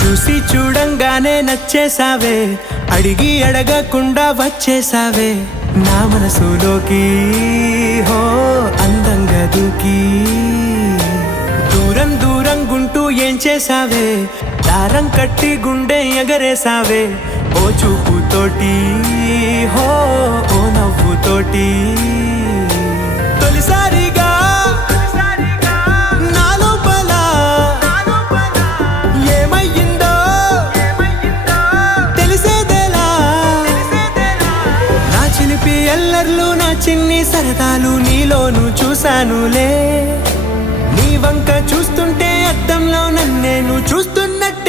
చూసి చూడంగానే నచ్చేసావే, అడిగి అడగకుండా వచ్చేసావే నా మనసులోకి. హో అందంగా దూకి దూరం దూరం గుంటూ ఏం చేసావే, దారం కట్టి గుండె ఎగరేసావే ఓ చూపుతోటి. హో ఓ నవ్వుతోటి తొలిసారిగా నా లోపల ఏమయ్యిందో తెలిసేదేలా. నా చిలిపి ఎల్లర్లు నా చిన్ని సరదాలు నీలోను చూశానులే. నీ వంక చూస్తుంటే అద్దంలో నన్నేను చూస్తున్నట్టు